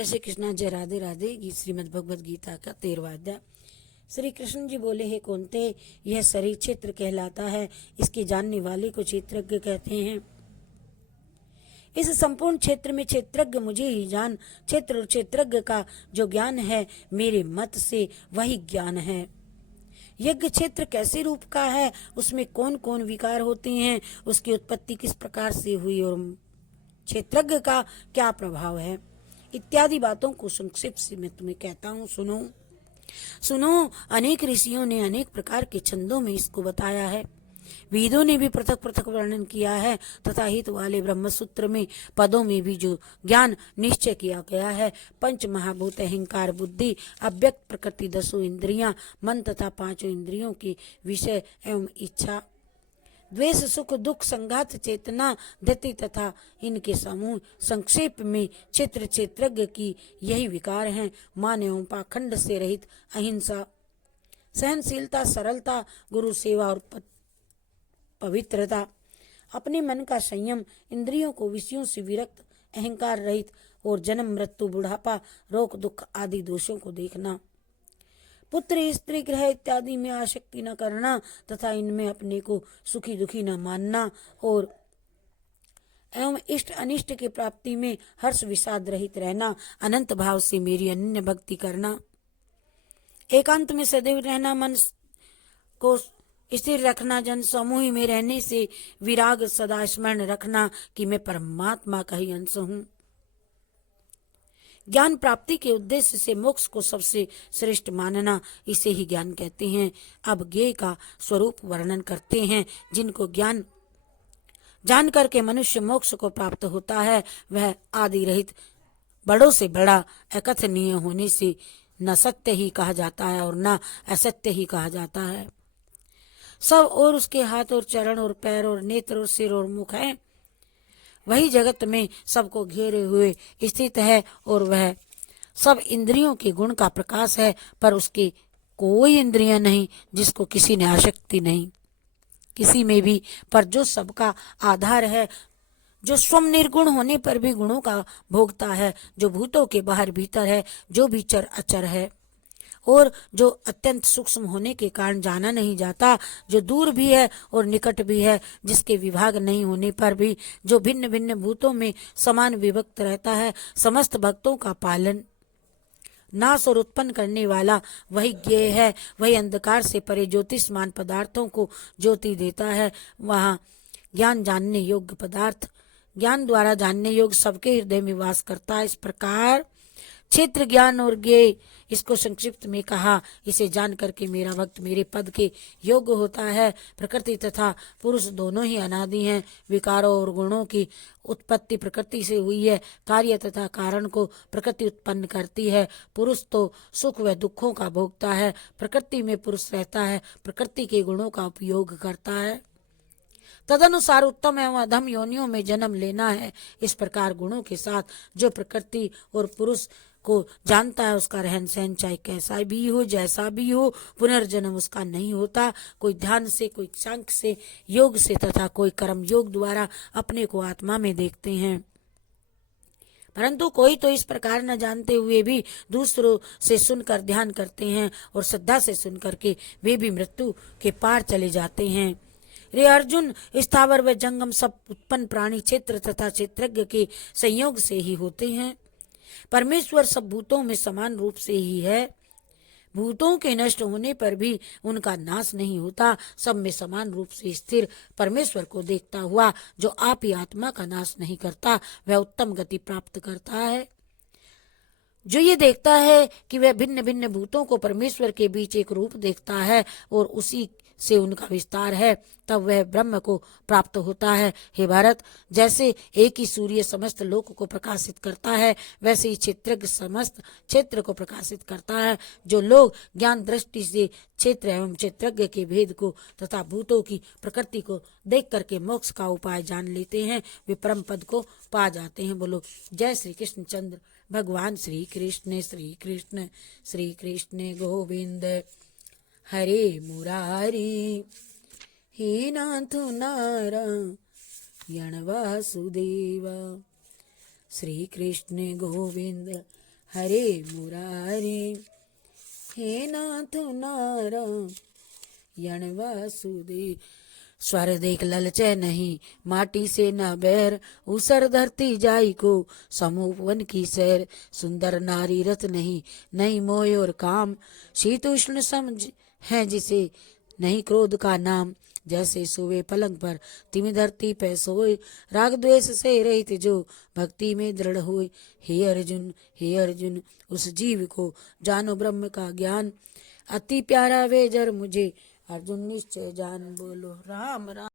श्री कृष्णा जय राधे राधे। श्रीमद् भगवद गीता का 13वां अध्याय। श्री कृष्ण जी बोले, हे कौन्ते, यह शरीर क्षेत्र कहलाता है। इसके जानने वाले को क्षेत्रज्ञ कहते हैं। इस संपूर्ण क्षेत्र में क्षेत्रज्ञ मुझे ही जान। क्षेत्र और क्षेत्रज्ञ का जो ज्ञान है, मेरे मत से वही ज्ञान है। यज्ञ क्षेत्र कैसे रूप का है, उसमें कौन कौन विकार होते हैं, उसकी उत्पत्ति किस प्रकार से हुई और क्षेत्रज्ञ का क्या प्रभाव है, इत्यादि बातों को संक्षिप्त से मैं तुम्हें कहता हूँ, सुनो। अनेक ऋषियों ने अनेक प्रकार के छंदों में इसको बताया है। वेदों ने भी पृथक पृथक वर्णन किया है तथा हित वाले ब्रह्मसूत्र में पदों में भी जो ज्ञान निश्चय किया गया है। पंच महाभूत, अहंकार, बुद्धि, अव्यक्त प्रकृति, 10 इंद्रियां, मन तथा 5 इंद्रियों के विषय एवं इच्छा, द्वेष, सुख, दुख, संघात, चेतना, धृति तथा इनके समूह, संक्षेप में चित्र क्षेत्रज्ञ की यही विकार हैं। मान एवं पाखंड से रहित अहिंसा, सहनशीलता, सरलता, गुरु सेवा और पवित्रता, अपने मन का संयम, इंद्रियों को विषयों से विरक्त, अहंकार रहित और जन्म, मृत्यु, बुढ़ापा, रोग, दुख आदि दोषों को देखना, पुत्र, स्त्री, गृह इत्यादि में आसक्ति न करना तथा इनमें अपने को सुखी दुखी न मानना और एवं इष्ट अनिष्ट की प्राप्ति में हर्ष विषाद रहित रहना, अनंत भाव से मेरी अनन्य भक्ति करना, एकांत में सदैव रहना, मन को स्थिर रखना, जन समूह में रहने से विराग सदा स्मरण रखना कि मैं परमात्मा का ही अंश हूँ। ज्ञान प्राप्ति के उद्देश्य से मोक्ष को सबसे श्रेष्ठ मानना, इसे ही ज्ञान कहते हैं। अब ज्ञेय का स्वरूप वर्णन करते हैं। जिनको ज्ञान जान करके मनुष्य मोक्ष को प्राप्त होता है, वह आदि रहित, बड़ों से बड़ा, अकथनीय होने से न सत्य ही कहा जाता है और न असत्य ही कहा जाता है। सब और उसके हाथ और चरण और पैर और नेत्र और सिर और मुख है। वही जगत में सबको घेरे हुए स्थित है और वह सब इंद्रियों के गुण का प्रकाश है, पर उसकी कोई इंद्रियां नहीं जिसको किसी ने आसक्ति नहीं किसी में भी, पर जो सबका आधार है, जो स्वयं निर्गुण होने पर भी गुणों का भोगता है, जो भूतों के बाहर भीतर है, जो भी चर अचर है और जो अत्यंत सूक्ष्म होने के कारण जाना नहीं जाता, जो दूर भी है और निकट भी है, जिसके विभाग नहीं होने पर भी जो भिन्न भिन्न भूतों में समान विभक्त रहता है, समस्त भक्तों का पालन, नाश और उत्पन्न करने वाला वही ज्ञेय है। वही अंधकार से परे ज्योतिषमान पदार्थों को ज्योति देता है। वहाँ ज्ञान जानने योग्य पदार्थ, ज्ञान द्वारा जानने योग्य सबके हृदय में वास करता है। इस प्रकार क्षेत्र, ज्ञान और ज्ञेय, इसको संक्षिप्त में कहा। इसे जान करके मेरा भक्त मेरे पद के योग्य होता है। प्रकृति तथा पुरुष दोनों ही अनादि हैं। विकारों और गुणों की उत्पत्ति प्रकृति से हुई है। कार्य तथा कारण को प्रकृति उत्पन्न करती है। पुरुष तो सुख व दुखों का भोगता है। प्रकृति में पुरुष रहता है, प्रकृति के गुणों का उपयोग करता है। तदनुसार उत्तम एवं अधम योनियों में जन्म लेना है। इस प्रकार गुणों के साथ जो प्रकृति और पुरुष को जानता है, उसका रहन सहन चाहे कैसा भी हो, जैसा भी हो, पुनर्जन्म उसका नहीं होता। कोई ध्यान से, कोई सांख्य से, योग से तथा कोई कर्म योग द्वारा अपने को आत्मा में देखते हैं, परंतु कोई तो इस प्रकार न जानते हुए भी दूसरों से सुनकर ध्यान करते हैं और श्रद्धा से सुनकर के वे भी मृत्यु के पार चले जाते हैं। रे अर्जुन, स्थावर व जंगम सब उत्पन्न प्राणी क्षेत्र तथा क्षेत्रज्ञ के संयोग से ही होते हैं। परमेश्वर सब भूतों में समान रूप से ही है। भूतों के नष्ट होने पर भी उनका नाश नहीं होता। सब में समान रूप से स्थिर परमेश्वर को देखता हुआ जो आप ही आत्मा का नाश नहीं करता, वह उत्तम गति प्राप्त करता है। जो ये देखता है कि वह भिन्न भिन्न भूतों को परमेश्वर के बीच एक रूप देखता है और उसी से उनका विस्तार है, तब वह ब्रह्म को प्राप्त होता है। हे भारत, जैसे एक ही सूर्य समस्त लोक को प्रकाशित करता है, वैसे ही क्षेत्रज्ञ समस्त क्षेत्र को प्रकाशित करता है। जो लोग ज्ञान दृष्टि से क्षेत्र एवं क्षेत्रज्ञ के भेद को तथा भूतों की प्रकृति को देख करके मोक्ष का उपाय जान लेते हैं, वे परम पद को पा जाते हैं। बोलो जय श्री कृष्ण चंद्र भगवान श्री कृष्ण। श्री कृष्ण श्री कृष्ण गोविंद हरे मुरारी, हे नाथ नारायण वासुदेवा। श्री कृष्ण गोविंद हरे मुरारे। हे नाथ नारायण वासुदेव। स्वर देख ललचै नहीं, माटी से न बैर, ऊसर धरती जाई को, समूह वन की सैर। सुंदर नारी रत नहीं, नहीं मोह और काम, शीतोष्ण समझ है जिसे, नहीं क्रोध का नाम। जैसे सोए पलंग पर, तिमि धरती पे सोए, राग द्वेष से रहित जो, भक्ति में दृढ़ होए। हे अर्जुन, हे अर्जुन, उस जीव को जानो ब्रह्म का ज्ञान, अति प्यारा वे जर मुझे, अर्जुन निश्चय जान। बोलो राम राम।